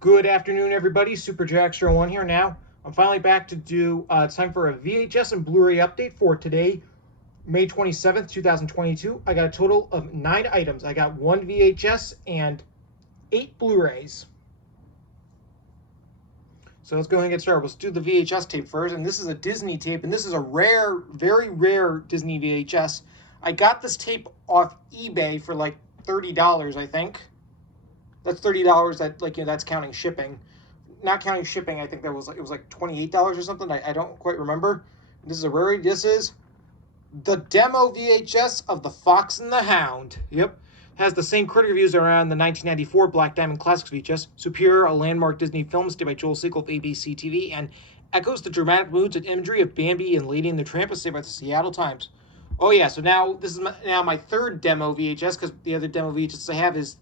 Good afternoon, everybody. Super Jackster One here now. I'm finally back to do. It's time for a VHS and Blu-ray update for today, May 27th, 2022. I got a total of 9 items. I got 1 VHS and 8 Blu-rays. So let's go ahead and get started. Let's do the VHS tape first. And this is a Disney tape, and this is a rare, very rare Disney VHS. I got this tape off eBay for like $30, I think. That's $30. That's counting shipping. Not counting shipping, I think it was like $28 or something. I don't quite remember. This is a rarity. This is the demo VHS of The Fox and the Hound. Yep. Has the same critic reviews around the 1994 Black Diamond Classics VHS. Superior, a landmark Disney film stayed by Joel Siegel of ABC TV, and echoes the dramatic moods and imagery of Bambi and Lady and the Tramp, as stayed by the Seattle Times. Oh yeah, so now this is my third demo VHS, because the other demo VHS I have is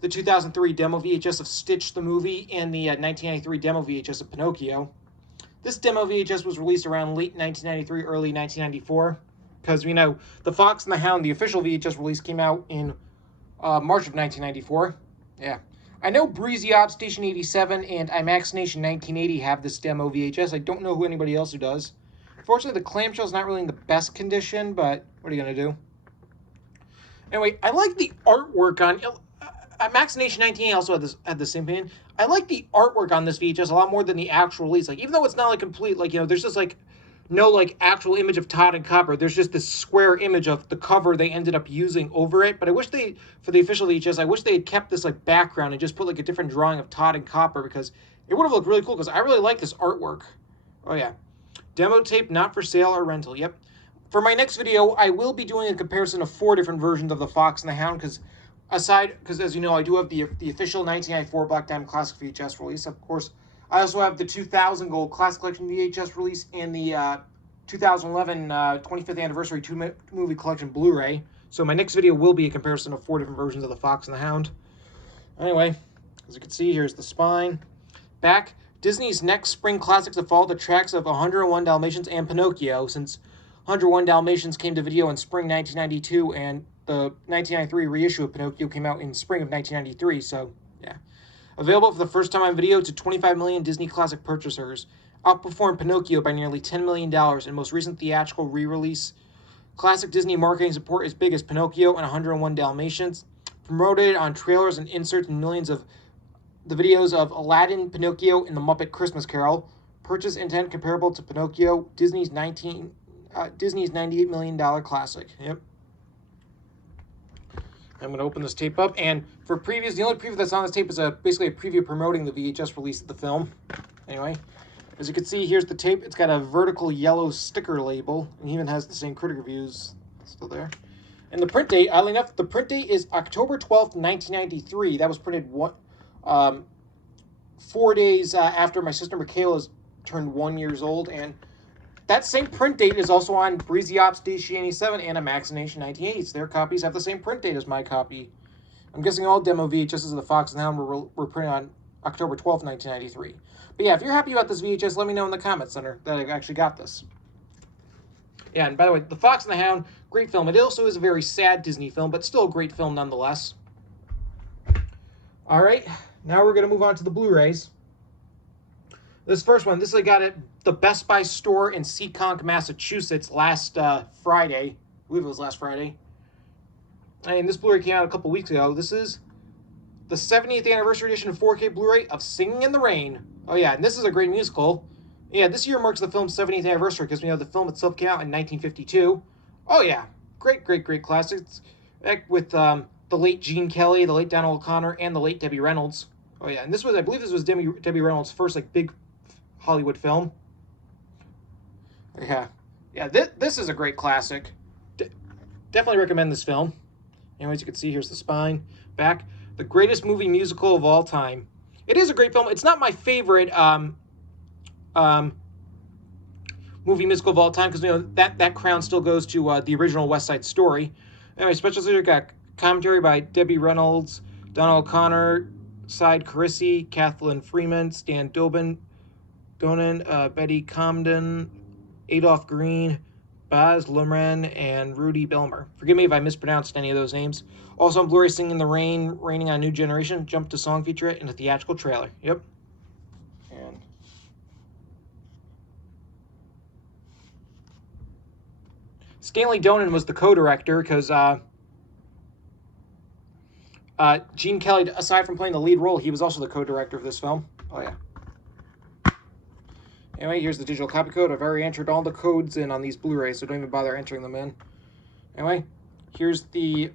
the 2003 demo VHS of Stitch the movie and the 1993 demo VHS of Pinocchio. This demo VHS was released around late 1993, early 1994, because we know The Fox and the Hound, the official VHS release, came out in March of 1994. Yeah. I know Breezy Op Station 87 and IMAX Nation 1980 have this demo VHS. I don't know who anybody else who does. Fortunately, the clamshell's not really in the best condition, but what are you going to do? Anyway, I like the artwork on... Max Nation 19 also had the same opinion. I like the artwork on this VHS a lot more than the actual release. Like, even though it's not like complete, like, you know, there's just like no like actual image of Todd and Copper. There's just this square image of the cover they ended up using over it. But I wish they, for the official VHS, I wish they had kept this like background and just put like a different drawing of Todd and Copper, because it would have looked really cool, because I really like this artwork. Oh yeah. Demo tape not for sale or rental. Yep. For my next video, I will be doing a comparison of 4 different versions of The Fox and the Hound, because as you know, I do have the official 1994 Black Diamond Classic VHS release. Of course, I also have the 2000 Gold Classic Collection VHS release and the 2011 25th Anniversary 2-movie collection Blu-ray. So my next video will be a comparison of 4 different versions of The Fox and the Hound. Anyway, as you can see, here's the spine. Back, Disney's next spring classics have followed the tracks of 101 Dalmatians and Pinocchio, since 101 Dalmatians came to video in spring 1992, and the 1993 reissue of Pinocchio came out in spring of 1993, so yeah. Available for the first time on video to 25 million Disney Classic purchasers. Outperformed Pinocchio by nearly $10 million in most recent theatrical re-release. Classic Disney marketing support is big as Pinocchio and 101 Dalmatians. Promoted on trailers and inserts in millions of the videos of Aladdin, Pinocchio, and the Muppet Christmas Carol. Purchase intent comparable to Pinocchio, Disney's $98 million classic. Yep. I'm going to open this tape up, and for previews, the only preview that's on this tape is basically a preview promoting the VHS release of the film. Anyway, as you can see, here's the tape. It's got a vertical yellow sticker label, and even has the same critic reviews still there. And the print date, oddly enough, the print date is October 12th, 1993. That was printed 4 days after my sister Michaela's turned 1 year old, and that same print date is also on Breezy Op Station 87 and IMAX Nation 1980. So their copies have the same print date as my copy. I'm guessing all demo VHSs of The Fox and the Hound were printed on October 12th, 1993. But yeah, if you're happy about this VHS, let me know in the comments center that I actually got this. Yeah, and by the way, The Fox and the Hound, great film. It also is a very sad Disney film, but still a great film nonetheless. All right, now we're going to move on to the Blu-rays. This first one, this I got at the Best Buy store in Seekonk, Massachusetts last Friday. I believe it was last Friday. And this Blu-ray came out a couple weeks ago. This is the 70th anniversary edition of 4K Blu-ray of Singing in the Rain. Oh yeah, and this is a great musical. Yeah, this year marks the film's 70th anniversary, because we know the film itself came out in 1952. Oh yeah, great classics. With the late Gene Kelly, the late Donald O'Connor, and the late Debbie Reynolds. Oh yeah, and this was, I believe this was Debbie Reynolds' first like big Hollywood film. Yeah, this is a great classic. Definitely recommend this film. Anyways, you can see here's the spine. Back, the greatest movie musical of all time. It is a great film. It's not my favorite movie musical of all time, because you know that crown still goes to the original West Side Story. Anyway, special feature got commentary by Debbie Reynolds, Donald O'Connor, Sid Carisi, Kathleen Freeman, Stan Donen, Betty Comden, Adolph Green, Baz Luhrmann and Rudy Belmer. Forgive me if I mispronounced any of those names. Also on Blu-ray, Singing in the Rain, Raining on a New Generation, Jump to Song featurette, and a theatrical trailer. Yep. And Stanley Donen was the co-director because Gene Kelly, aside from playing the lead role, he was also the co-director of this film. Oh, yeah. Anyway, here's the digital copy code. I've already entered all the codes in on these Blu-rays, so don't even bother entering them in. Anyway, here's the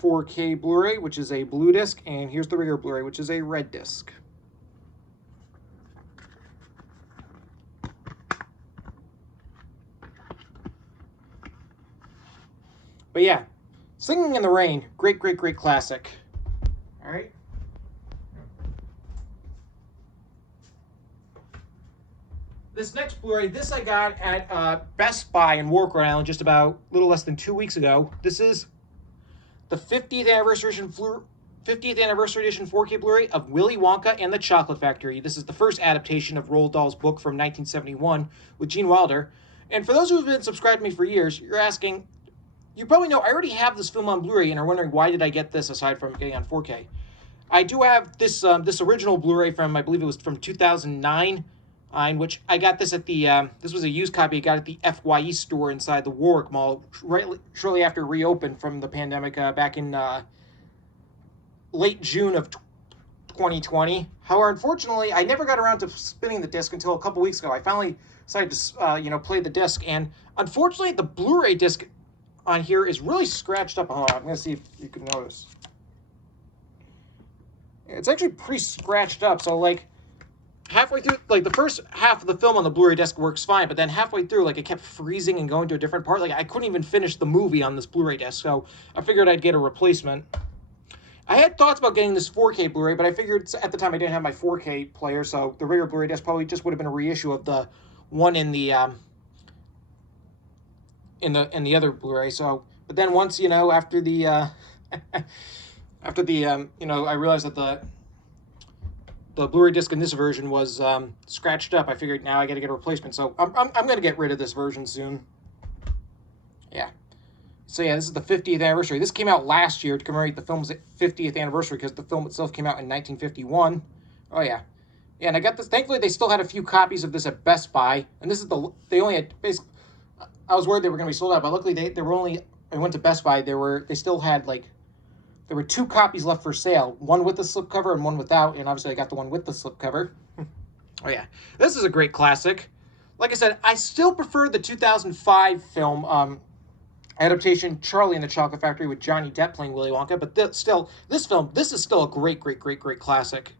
4K Blu-ray, which is a blue disc, and here's the regular Blu-ray, which is a red disc. But yeah, Singing in the Rain, great, great, great classic. All right. This next Blu-ray, this I got at Best Buy in Warwick, Rhode Island, just about a little less than 2 weeks ago. This is the 50th anniversary edition 4K Blu-ray of Willy Wonka and the Chocolate Factory. This is the first adaptation of Roald Dahl's book from 1971 with Gene Wilder. And for those who have been subscribed to me for years, you're asking, you probably know I already have this film on Blu-ray and are wondering why did I get this aside from getting on 4K. I do have this this original Blu-ray from, I believe it was from 2009. In which I got this at the, this was a used copy I got at the FYE store inside the Warwick Mall shortly after it reopened from the pandemic back in late June of 2020. However, unfortunately, I never got around to spinning the disc until a couple weeks ago. I finally decided to, play the disc, and unfortunately, the Blu-ray disc on here is really scratched up. Hold on, I'm going to see if you can notice. It's actually pretty scratched up, so, like, halfway through, like, the first half of the film on the Blu-ray disc works fine, but then halfway through, like, it kept freezing and going to a different part. Like, I couldn't even finish the movie on this Blu-ray disc, so I figured I'd get a replacement. I had thoughts about getting this 4K Blu-ray, but I figured at the time I didn't have my 4K player, so the regular Blu-ray disc probably just would have been a reissue of the one in the other Blu-ray. So, but then once, after the I realized that the Blu-ray disc in this version was scratched up. I figured now I got to get a replacement, so I'm going to get rid of this version soon. Yeah. So yeah, this is the 50th anniversary. This came out last year to commemorate the film's 50th anniversary because the film itself came out in 1951. Oh yeah. Yeah, and I got this. Thankfully, they still had a few copies of this at Best Buy, and this is they only had basically. I was worried they were going to be sold out, but luckily they were only. I went to Best Buy. They still had there were 2 copies left for sale, one with the slipcover and one without, and obviously I got the one with the slipcover. Oh yeah, this is a great classic. Like I said, I still prefer the 2005 film adaptation, Charlie and the Chocolate Factory, with Johnny Depp playing Willy Wonka, but this is still a great, great, great, great classic.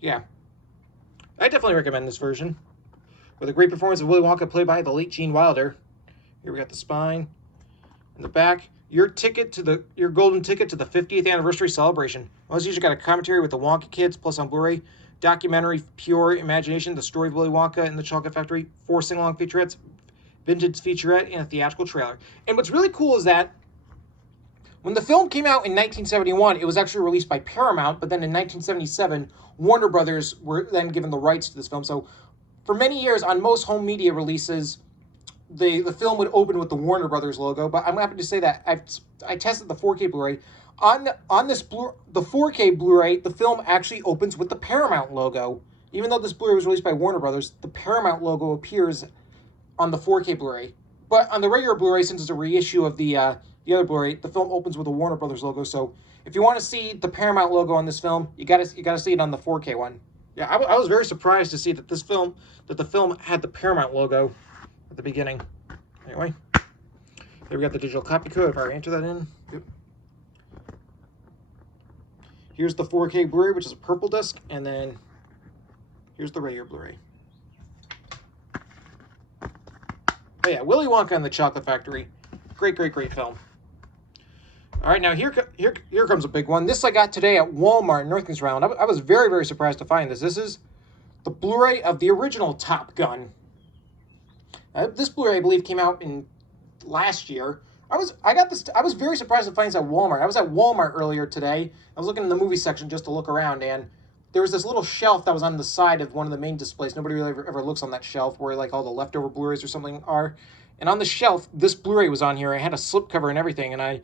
Yeah, I definitely recommend this version. With a great performance of Willy Wonka played by the late Gene Wilder. Here we got the spine and the back. Your golden ticket to the 50th anniversary celebration. Well, as usual, got a commentary with the Wonka kids, plus on Blu-ray, documentary, Pure Imagination, the story of Willy Wonka and the Chocolate Factory, 4 sing-along featurettes, vintage featurette, and a theatrical trailer. And what's really cool is that when the film came out in 1971, it was actually released by Paramount, but then in 1977, Warner Brothers were then given the rights to this film. So for many years, on most home media releases, the film would open with the Warner Brothers logo, but I'm happy to say that I tested the 4K Blu-ray. On the 4K Blu-ray, the film actually opens with the Paramount logo. Even though this Blu-ray was released by Warner Brothers, the Paramount logo appears on the 4K Blu-ray. But on the regular Blu-ray, since it's a reissue of the other Blu-ray, the film opens with the Warner Brothers logo. So if you want to see the Paramount logo on this film, you gotta see it on the 4K one. Yeah, I was very surprised to see that the film had the Paramount logo at the beginning. Anyway, here we got the digital copy code. If I enter that in, yep. Here's the 4K Blu-ray, which is a purple disc, and then here's the regular Blu-ray. Oh yeah, Willy Wonka and the Chocolate Factory, great, great, great film. All right, now here comes a big one. This I got today at Walmart in North Kings, Rhode Island. I was very, very surprised to find this. This is the Blu-ray of the original Top Gun. This Blu-ray, I believe, came out in last year. I was very surprised to find this at Walmart. I was at Walmart earlier today. I was looking in the movie section just to look around, and there was this little shelf that was on the side of one of the main displays. Nobody really ever looks on that shelf where like all the leftover Blu-rays or something are. And on the shelf, this Blu-ray was on here. I had a slipcover and everything, and I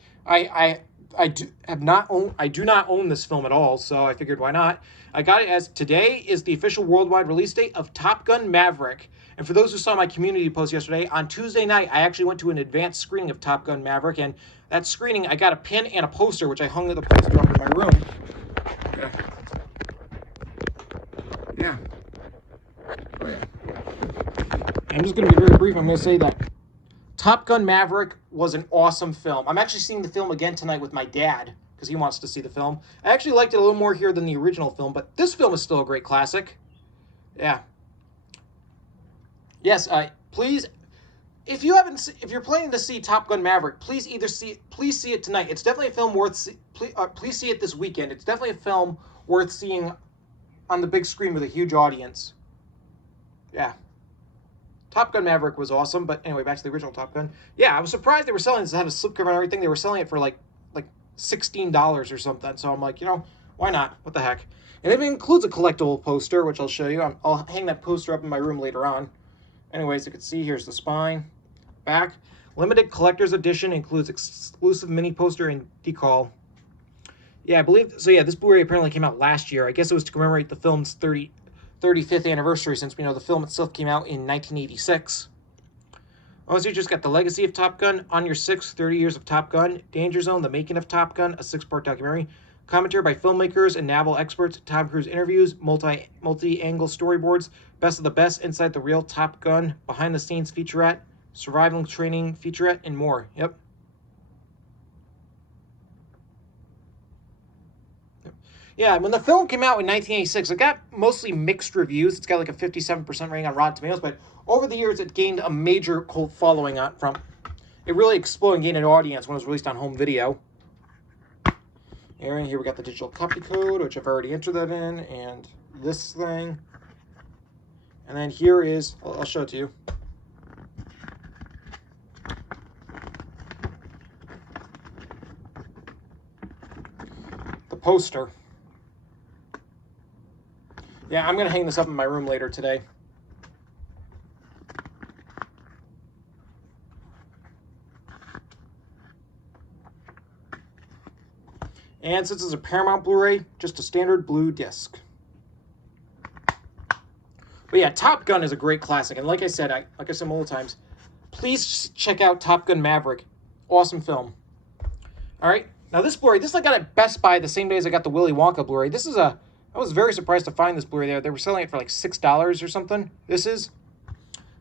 do not own this film at all, so I figured why not. I got it as today is the official worldwide release date of Top Gun Maverick. And for those who saw my community post yesterday, on Tuesday night, I actually went to an advanced screening of Top Gun Maverick, and that screening, I got a pin and a poster, which I hung the poster up in my room. Yeah. Oh, yeah. I'm just going to be very brief. I'm going to say that Top Gun Maverick was an awesome film. I'm actually seeing the film again tonight with my dad because he wants to see the film. I actually liked it a little more here than the original film, but this film is still a great classic. Yeah. Yes, please, if you're planning to see Top Gun Maverick, please see it tonight. It's definitely a film worth please see it this weekend. It's definitely a film worth seeing on the big screen with a huge audience. Yeah. Top Gun Maverick was awesome, but anyway, back to the original Top Gun. Yeah, I was surprised they were selling this. It had a slipcover and everything. They were selling it for like $16 or something. So I'm like, why not? What the heck? And it includes a collectible poster, which I'll show you. I'll hang that poster up in my room later on. Anyways, you can see here's the spine, back. Limited collector's edition includes exclusive mini poster and decal. Yeah, I believe so. Yeah, this Blu-ray apparently came out last year. I guess it was to commemorate the film's 35th anniversary, since we know the film itself came out in 1986. Also, you just got the legacy of Top Gun, On Your Sixth, 30 Years of Top Gun, Danger Zone, The Making of Top Gun, a 6-part documentary, commentary by filmmakers and naval experts, Tom Cruise interviews, multi-angle storyboards, best of the best inside the real Top Gun, behind-the-scenes featurette, survival training featurette, and more. Yep. Yeah, when the film came out in 1986, it got mostly mixed reviews. It's got like a 57% rating on Rotten Tomatoes, but over the years, it gained a major cult following from. It really exploded and gained an audience when it was released on home video. Here we got the digital copy code, which I've already entered that in, and this thing. And then here is, I'll show it to you. The poster. Yeah, I'm going to hang this up in my room later today. And since it's a Paramount Blu-ray, just a standard blue disc. But yeah, Top Gun is a great classic. And like I said multiple times, please check out Top Gun Maverick. Awesome film. All right. Now this Blu-ray, I got at Best Buy the same day as I got the Willy Wonka Blu-ray. I was very surprised to find this Blu-ray there. They were selling it for like $6 or something. This is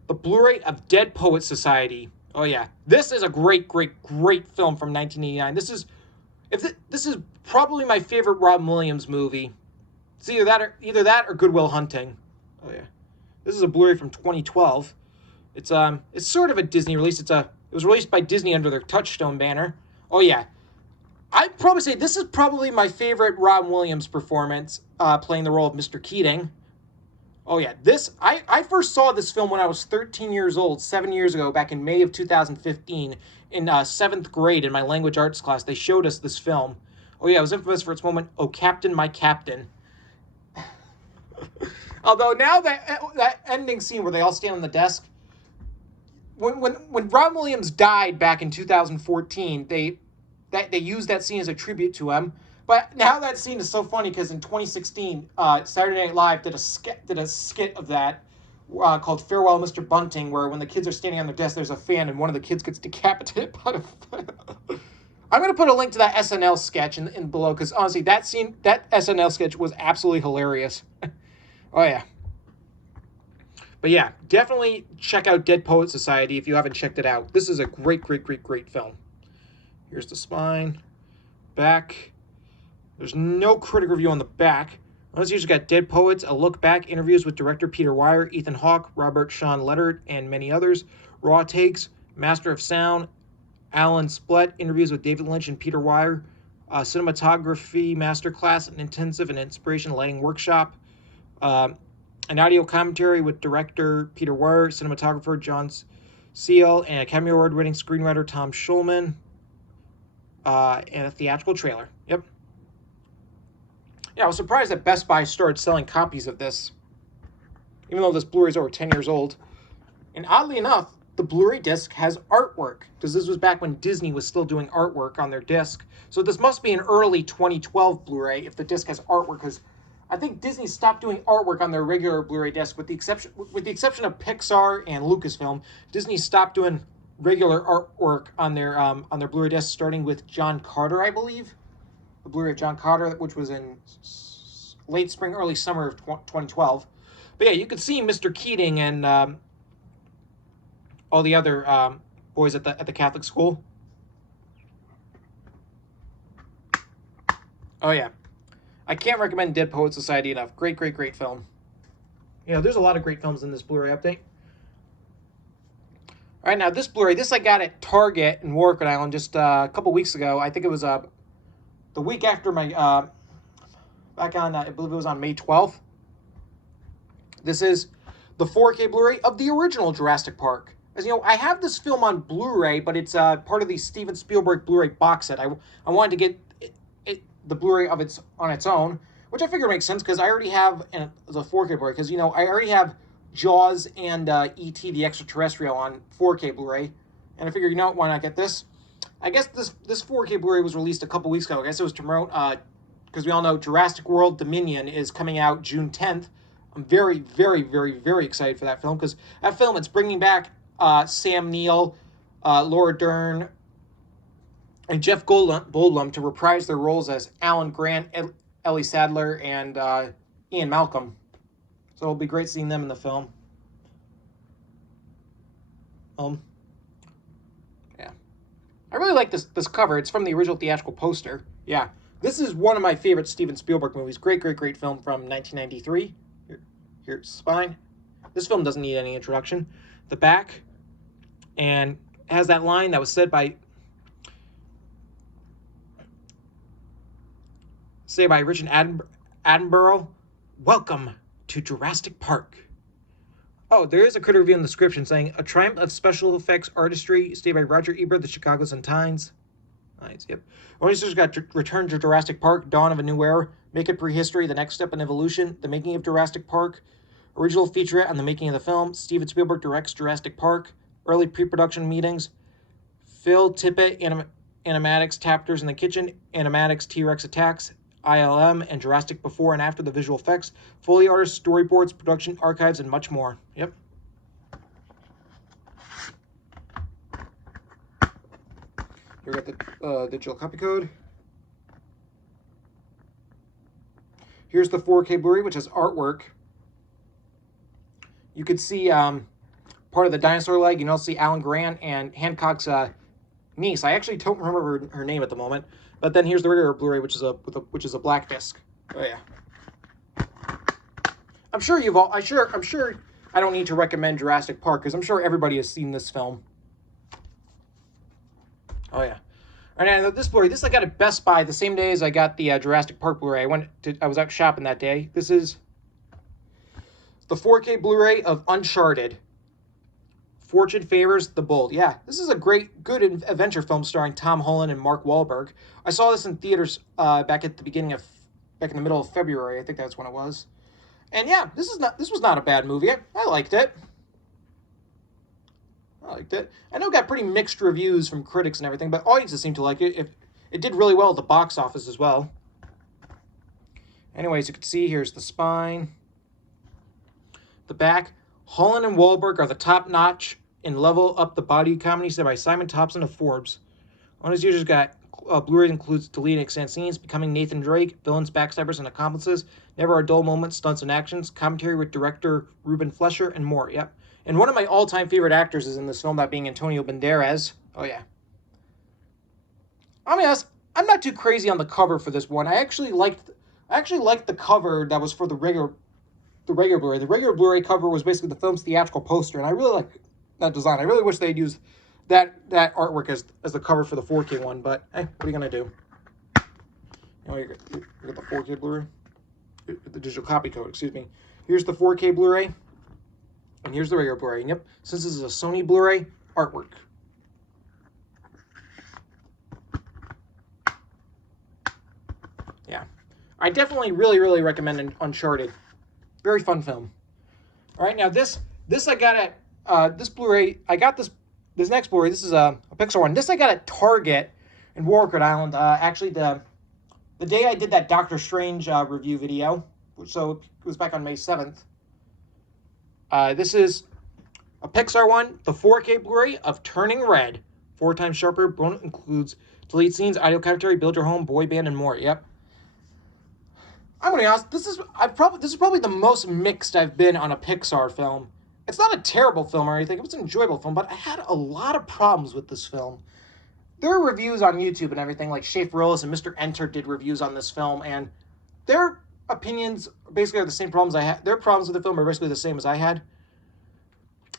the Blu-ray of Dead Poets Society. Oh yeah. This is a great, great, great film from 1989. This is probably my favorite Robin Williams movie. It's either that or Good Will Hunting. Oh yeah. This is a Blu-ray from 2012. It's sort of a Disney release. It was released by Disney under their Touchstone banner. Oh yeah. I'd probably say this is probably my favorite Robin Williams performance, playing the role of Mr. Keating. Oh yeah, I first saw this film when I was 13 years old, 7 years ago, back in May of 2015, in 7th grade in my language arts class. They showed us this film. Oh yeah, it was infamous for its moment, "Oh Captain, My Captain." Although now that ending scene where they all stand on the desk, when Robin Williams died back in 2014, they used that scene as a tribute to him. But now that scene is so funny because in 2016, Saturday Night Live did a skit of that called "Farewell, Mr. Bunting," where when the kids are standing on their desk, there's a fan and one of the kids gets decapitated by a fan. I'm going to put a link to that SNL sketch in below because honestly, that SNL sketch was absolutely hilarious. Oh yeah. But yeah, definitely check out Dead Poets Society if you haven't checked it out. This is a great, great, great, great film. Here's the spine, back. There's no critic review on the back. Unless you just got Dead Poets, a look back, interviews with director Peter Weir, Ethan Hawke, Robert Sean Leonard, and many others. Raw takes, Master of Sound, Alan Splett, interviews with David Lynch and Peter Weir, cinematography masterclass, an intensive and inspiration lighting workshop, an audio commentary with director Peter Weir, cinematographer John Seal, and Academy Award-winning screenwriter Tom Schulman, and a theatrical trailer. Yep. Yeah, I was surprised that Best Buy started selling copies of this, even though this Blu-ray is over 10 years old. And oddly enough, the Blu-ray disc has artwork, because this was back when Disney was still doing artwork on their disc. So this must be an early 2012 Blu-ray if the disc has artwork, because I think Disney stopped doing artwork on their regular Blu-ray disc, with the exception of Pixar and Lucasfilm. Disney stopped doing regular artwork on their Blu-ray disc, starting with John Carter, I believe. The Blu-ray of John Carter, which was in late spring, early summer of 2012. But yeah, you could see Mr. Keating and all the other boys at the Catholic school. Oh yeah, I can't recommend Dead Poet Society enough. Great, great, great film. You know, there's a lot of great films in this Blu-ray update. All right, now this Blu-ray, this I got at Target in Warwick Island just a couple weeks ago. I think it was the week after my back on I believe it was on May 12th. This is the 4K Blu-ray of the original Jurassic Park. As you know, I have this film on Blu-ray, but it's part of the Steven Spielberg Blu-ray box set. I wanted to get the Blu-ray on its own, which I figure makes sense because I already have the 4K Blu-ray. Because, you know, I already have Jaws and E.T. the Extraterrestrial on 4K Blu-ray. And I figured, you know what, why not get this? I guess this 4K Blu-ray was released a couple weeks ago. I guess it was to promote, because we all know Jurassic World Dominion is coming out June 10th. I'm very, very, very, very excited for that film, because that film, it's bringing back Sam Neill, Laura Dern, and Jeff Goldblum to reprise their roles as Alan Grant, Ellie Sadler, and Ian Malcolm. So it'll be great seeing them in the film. Yeah. I really like this cover. It's from the original theatrical poster. Yeah. This is one of my favorite Steven Spielberg movies. Great, great, great film from 1993. Here's Spine. This film doesn't need any introduction. The back, and has that line that was said by Richard Attenborough, "Welcome to Jurassic Park." Oh, there is a critic review in the description saying, "A triumph of special effects artistry, stated by Roger Ebert, the Chicago Sun-Times." Nice, yep. Oysters got Return to Jurassic Park, Dawn of a New Era, Make It Prehistory, The Next Step in Evolution, The Making of Jurassic Park, Original Featurette on the making of the film, Steven Spielberg directs Jurassic Park, Early Pre-Production Meetings, Phil Tippett, Animatics Chapters in the Kitchen, Animatics T-Rex Attacks, ILM, and Jurassic Before and After the Visual Effects, Foley Artists, Storyboards, Production Archives, and much more. Yep. Here we got the digital copy code. Here's the 4K Blu-ray, which has artwork. You could see part of the dinosaur leg. You know, see Alan Grant and Hancock's niece. I actually don't remember her name at the moment. But then here's the regular Blu-ray, which is a black disc. Oh yeah. I'm sure I don't need to recommend Jurassic Park, because I'm sure everybody has seen this film. Oh yeah. All right, now this Blu-ray, this I got at Best Buy the same day as I got the Jurassic Park Blu-ray. I was out shopping that day. This is the 4K Blu-ray of Uncharted. Fortune Favors the Bold. Yeah, this is a good adventure film starring Tom Holland and Mark Wahlberg. I saw this in theaters back in the middle of February. I think that's when it was. And yeah, this was not a bad movie. I liked it. I know it got pretty mixed reviews from critics and everything, but audiences seem to like it. It did really well at the box office as well. Anyways, you can see here's the spine. The back. Holland and Wahlberg are the top-notch and level up the body comedy said by Simon Thompson of Forbes. On his users got Blu-ray includes deleted extended scenes, becoming Nathan Drake, villains, backstabbers, and accomplices, never a dull moment, stunts and actions, commentary with director Ruben Fleischer, and more. Yep. And one of my all-time favorite actors is in this film, that being Antonio Banderas. Oh yeah. I mean, I'm not too crazy on the cover for this one. I actually liked the cover that was for the regular Blu-ray. The regular Blu-ray cover was basically the film's theatrical poster, and I really like that design. I really wish they'd use that artwork as the cover for the 4K one, but hey, what are you gonna do? You know, you got the 4K Blu-ray, the digital copy code. Excuse me. Here's the 4K Blu-ray, and here's the regular Blu-ray. And yep, since this is a Sony Blu-ray, artwork. Yeah. I definitely really recommend Uncharted. Very fun film. All right, now this I got at this Blu-ray. I got this next Blu-ray. This is a Pixar one. This I got at Target in Warwick, Rhode Island. Actually, the day I did that Doctor Strange review video, so it was back on May 7th. This is a Pixar one, the 4K Blu-ray of Turning Red. 4 times sharper. Bonus includes delete scenes, audio commentary, build your home, boy band, and more. Yep. I'm gonna be honest. This is probably the most mixed I've been on a Pixar film. It's not a terrible film or anything. It was an enjoyable film, but I had a lot of problems with this film. There are reviews on YouTube and everything, like Schaefer Willis and Mr. Enter did reviews on this film, and their opinions basically are the same problems I had. Their problems with the film are basically the same as I had.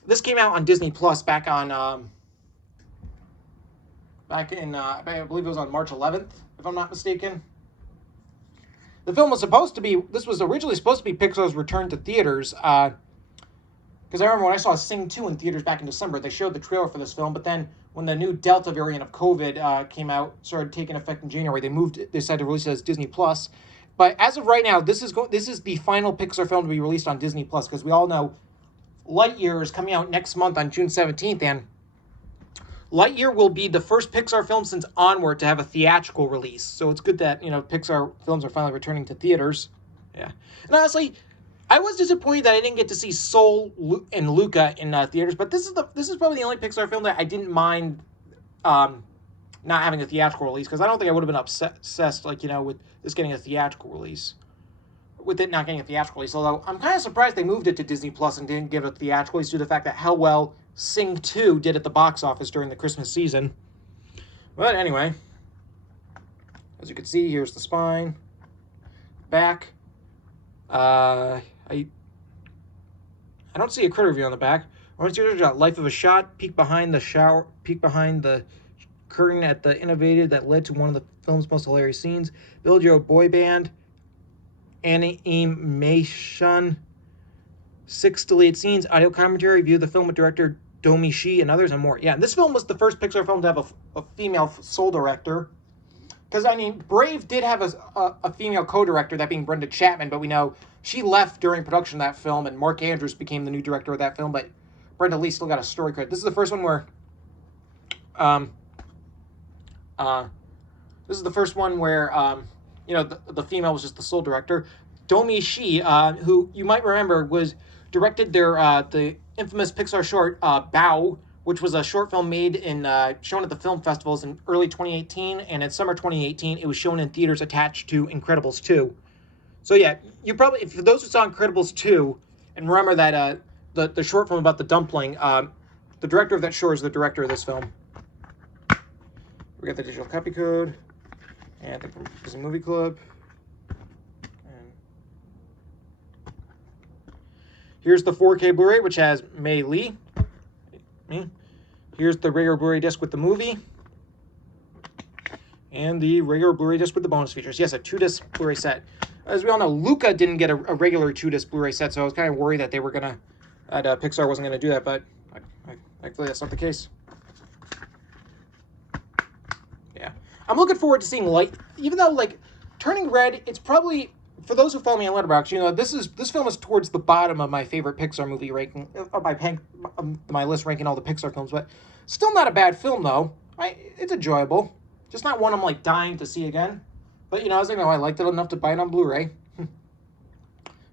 This came out on Disney Plus back in I believe it was on March 11th, if I'm not mistaken. The film was originally supposed to be Pixar's return to theaters, because I remember when I saw Sing 2 in theaters back in December, they showed the trailer for this film, but then when the new Delta variant of COVID came out, started taking effect in January, they decided to release it as Disney Plus. But as of right now, this is the final Pixar film to be released on Disney Plus, because we all know Lightyear is coming out next month on June 17th, and Lightyear will be the first Pixar film since Onward to have a theatrical release. So it's good that, Pixar films are finally returning to theaters. Yeah. And honestly, I was disappointed that I didn't get to see Soul and Luca in theaters, but this is probably the only Pixar film that I didn't mind not having a theatrical release, because I don't think I would have been obsessed, with this getting a theatrical release. With it not getting a theatrical release, although I'm kind of surprised they moved it to Disney Plus and didn't give it a theatrical release due to the fact that how well Sing 2 did at the box office during the Christmas season. But anyway, as you can see, here's the spine, back. I don't see a credit review on the back. Life of a Shot, peek behind the curtain at the innovative that led to one of the film's most hilarious scenes. Build your boy band. Animation, 6 deleted scenes, audio commentary, review the film with director Domi Shi and others, and more. Yeah, this film was the first Pixar film to have a female sole director. Because, Brave did have a female co-director, that being Brenda Chapman, but we know she left during production of that film, and Mark Andrews became the new director of that film, but Brenda Lee still got a story credit. This is the first one where... the female was just the sole director. Domi Shi, who you might remember directed the infamous Pixar short Bao, which was a short film made shown at the film festivals in early 2018, and in summer 2018, it was shown in theaters attached to Incredibles 2. So yeah, you probably, for those who saw Incredibles 2, and remember that the short film about the dumpling, the director of that short is the director of this film. We got the digital copy code. And the Disney Movie Club. And here's the 4K Blu-ray, which has Mei Lee. Here's the regular Blu-ray disc with the movie. And the regular Blu-ray disc with the bonus features. Yes, a 2-disc Blu-ray set. As we all know, Luca didn't get a regular 2-disc Blu-ray set, so I was kind of worried that Pixar wasn't going to do that, but thankfully that's not the case. I'm looking forward to seeing even though, Turning Red, it's probably, for those who follow me on Letterboxd, this film is towards the bottom of my favorite Pixar movie ranking, my list ranking all the Pixar films, but still not a bad film, though. It's enjoyable. Just not one I'm, dying to see again. But, as I know, I liked it enough to buy it on Blu-ray.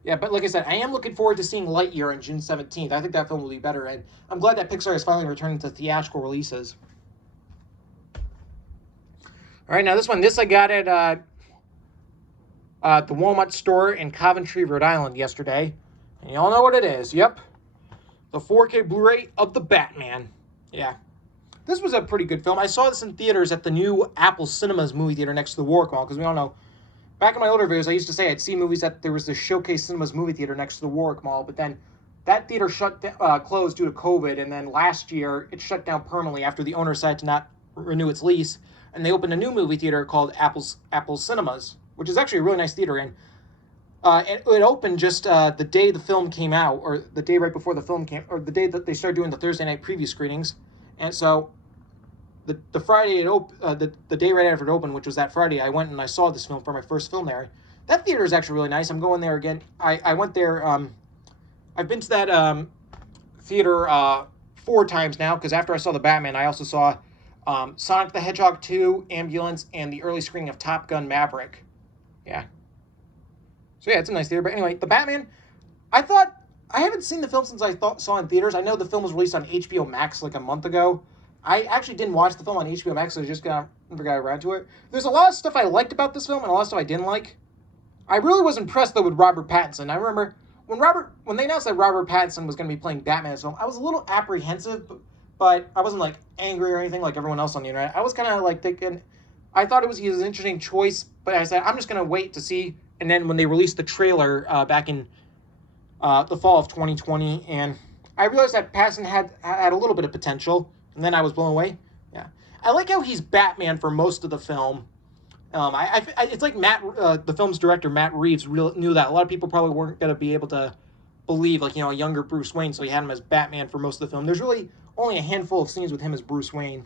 Yeah, but like I said, I am looking forward to seeing Lightyear on June 17th. I think that film will be better, and I'm glad that Pixar is finally returning to theatrical releases. All right, now this I got at the Walmart store in Coventry, Rhode Island yesterday. And you all know what it is. Yep. The 4K Blu-ray of The Batman. Yeah. This was a pretty good film. I saw this in theaters at the new Apple Cinemas movie theater next to the Warwick Mall, because we all know, back in my older videos, I used to say I'd see movies that there was the Showcase Cinemas movie theater next to the Warwick Mall, but then that theater closed due to COVID, and then last year it shut down permanently after the owner decided to not renew its lease. And they opened a new movie theater called Apple Cinemas, which is actually a really nice theater. And it opened just the day the film came out, or the day right before the film came, or the day that they started doing the Thursday night preview screenings. And so the Friday the day right after it opened, which was that Friday, I went and I saw this film for my first film there. That theater is actually really nice. I'm going there again. I went there. I've been to that theater 4 times now, because after I saw the Batman, I also saw Sonic the Hedgehog 2, Ambulance, and the early screening of Top Gun Maverick. Yeah. So yeah, it's a nice theater. But anyway, the Batman, I haven't seen the film since I saw it in theaters. I know the film was released on HBO Max like a month ago. I actually didn't watch the film on HBO Max, so I just never got around to it. There's a lot of stuff I liked about this film and a lot of stuff I didn't like. I really was impressed, though, with Robert Pattinson. I remember when they announced that Robert Pattinson was going to be playing Batman in this film, I was a little apprehensive, but I wasn't, like, angry or anything like everyone else on the internet. I was kind of, like, thinking, I thought he was an interesting choice, but I said, I'm just going to wait to see. And then when they released the trailer back in the fall of 2020, and I realized that Pattinson had a little bit of potential, and then I was blown away. Yeah. I like how he's Batman for most of the film. It's like the film's director, Matt Reeves, knew that. A lot of people probably weren't going to be able to believe, like, a younger Bruce Wayne, so he had him as Batman for most of the film. There's really only a handful of scenes with him as Bruce Wayne.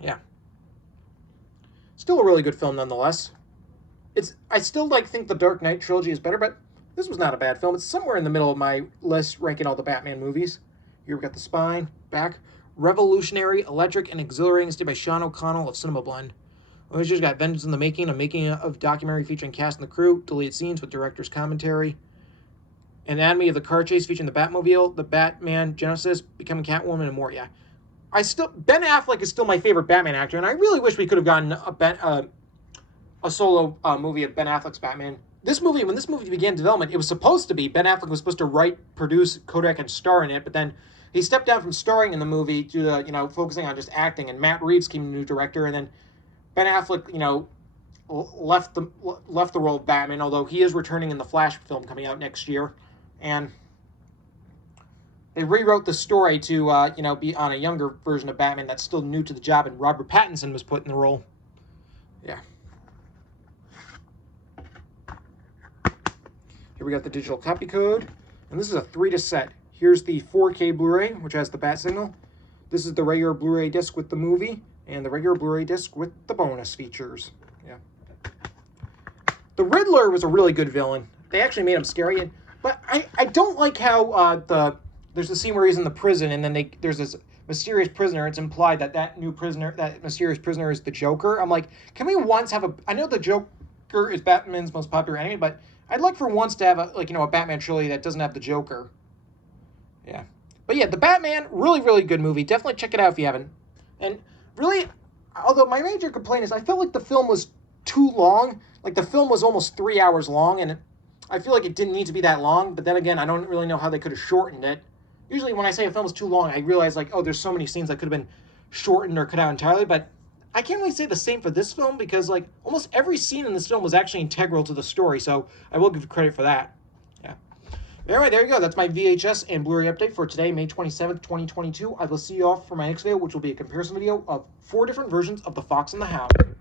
Yeah. Still a really good film, nonetheless. I still, think the Dark Knight trilogy is better, but this was not a bad film. It's somewhere in the middle of my list, ranking all the Batman movies. Here we've got The Spine, back. Revolutionary, electric, and exhilarating, stayed by Sean O'Connell of Cinema Blend. We just got Vengeance in the Making, a making of documentary featuring cast and the crew, deleted scenes with director's commentary. Anatomy of the Car Chase featuring the Batmobile, the Batman Genesis, Becoming Catwoman, and more. Yeah, Ben Affleck is still my favorite Batman actor, and I really wish we could have gotten a solo movie of Ben Affleck's Batman. When this movie began development, it was supposed to be Ben Affleck was supposed to write, produce, Kodak, and star in it, but then he stepped down from starring in the movie due to, focusing on just acting, and Matt Reeves came new director, and then Ben Affleck, left the role of Batman, although he is returning in the Flash film coming out next year, and they rewrote the story to, be on a younger version of Batman that's still new to the job, and Robert Pattinson was put in the role. Yeah. Here we got the digital copy code, and this is a 3-disc set. Here's the 4K Blu-ray, which has the bat signal. This is the regular Blu-ray disc with the movie, and the regular Blu-ray disc with the bonus features. Yeah. The Riddler was a really good villain. They actually made him scary, but I don't like how there's the scene where he's in the prison, and then there's this mysterious prisoner. It's implied that mysterious prisoner is the Joker. I'm like, can we once have I know the Joker is Batman's most popular enemy, but I'd like for once to have a Batman trilogy that doesn't have the Joker. Yeah. But yeah, The Batman, really, really good movie. Definitely check it out if you haven't. And really, although my major complaint is I felt like the film was too long. Like, the film was almost 3 hours long, and I feel like it didn't need to be that long. But then again, I don't really know how they could have shortened it. Usually when I say a film is too long, I realize, there's so many scenes that could have been shortened or cut out entirely. But I can't really say the same for this film, because, almost every scene in this film was actually integral to the story. So I will give credit for that. Yeah. Anyway, there you go. That's my VHS and Blu-ray update for today, May 27th, 2022. I will see you off for my next video, which will be a comparison video of 4 different versions of The Fox and the Hound.